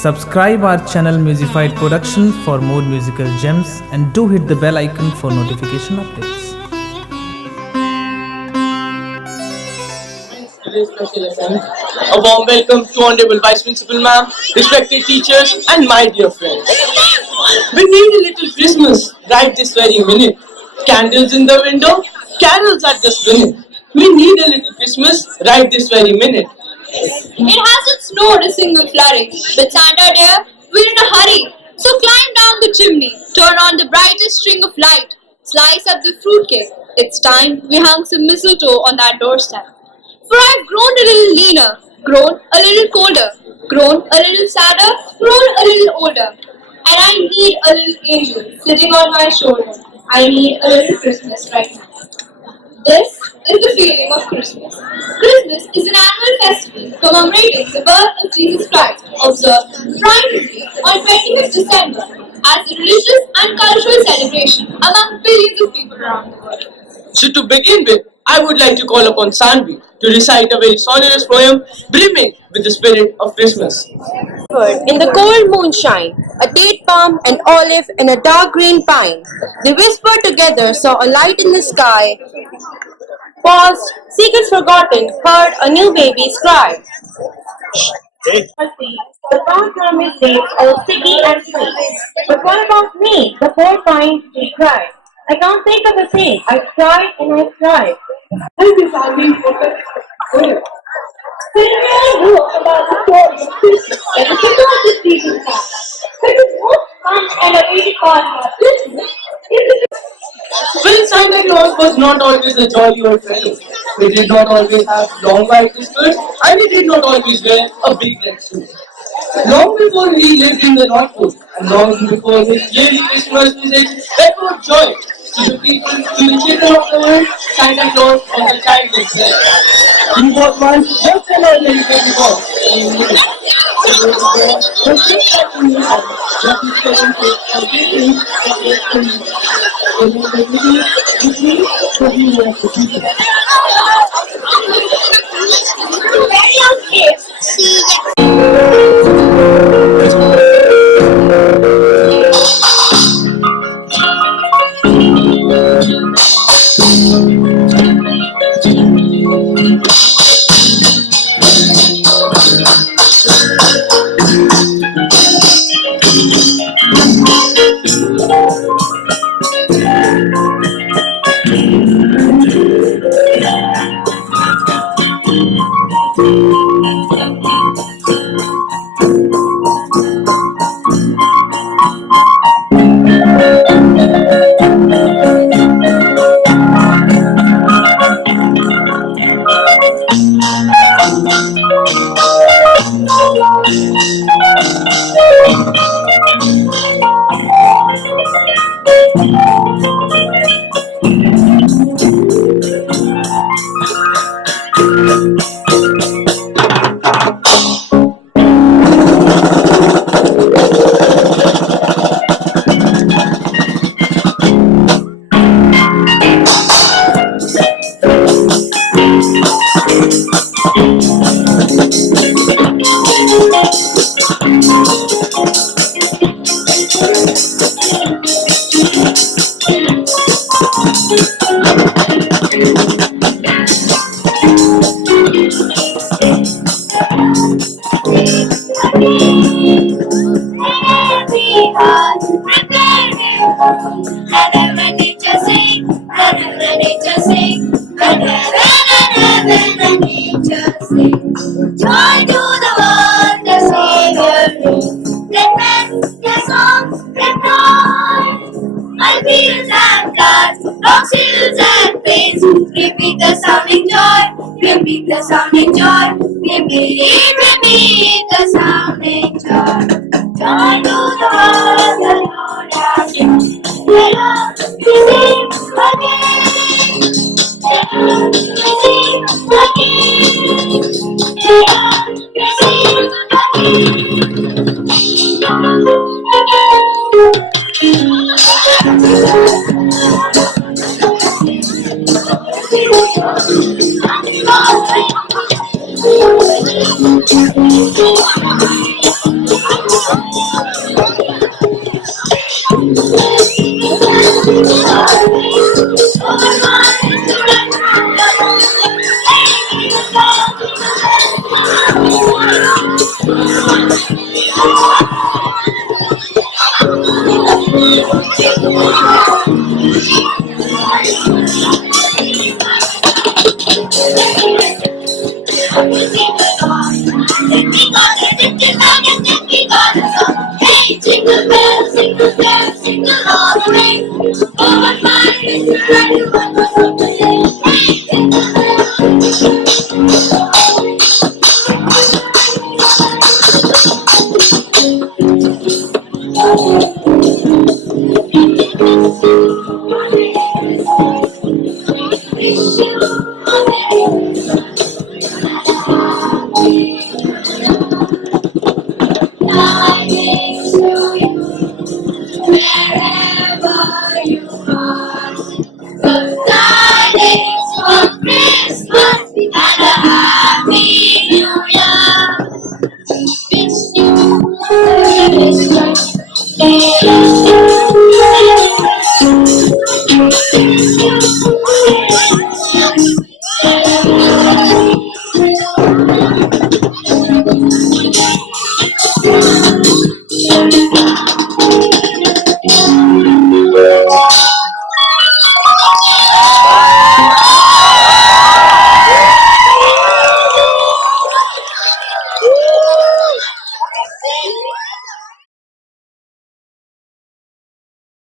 Subscribe our channel Musified Production for more musical gems and do hit the bell icon for notification updates. Today's special assembly. A warm welcome to Honorable Vice Principal Ma'am, respected teachers, and my dear friends. We need a little Christmas right this very minute. Candles in the window, carols at the spinet. We need a little Christmas right this very minute. It hasn't snowed a single flurry, but Santa dear, we're in a hurry. So climb down the chimney, turn on the brightest string of light, slice up the fruitcake. It's time we hung some mistletoe on that doorstep. For I've grown a little leaner, grown a little colder, grown a little sadder, grown a little older. And I need a little angel sitting on my shoulder. I need a little Christmas right now. This is the feeling of Christmas. Christmas is an annual festival commemorating the birth of Jesus Christ, observed primarily on 25th December as a religious and cultural celebration among billions of people around the world. So to begin with, I would like to call upon Sanvi to recite a very sonorous poem brimming with the spirit of Christmas. In the cold moonshine, a date palm, an olive, and a dark green pine. They whispered together, saw a light in the sky, paused, secrets forgotten, heard a new baby's cry. The palm promised dates all sticky and sweet. But what about me, the poor pine tree cried? I can't think of a thing. I've tried and I've tried. This is our main focus. We really know about the story of Christmas and the important season past. But it's most fun and a really part of Christmas is Well, Santa Claus was not always a jolly old fellow. He did not always have long white whiskers and he did not always wear a big red suit. Long before he lived in the North Pole and long before his yearly Christmas visit echoed joy to the people, to the children of the world, Santa Claus was a child himself. He was once just an ordinary baby boy. He knew it. He was there, but just like he knew that he couldn't take everything that was for him. He was the middle, the tree, so he was the teacher. Joy to the world, the Savior reigns. Let men their songs employ. My fields and floods, rocks, hills and plains, repeat the sounding joy, repeat the sounding joy, repeat the sounding joy. Joy to the world, the Lord has given. Let us receive again. Let us receive again. Let us receive again. Santa.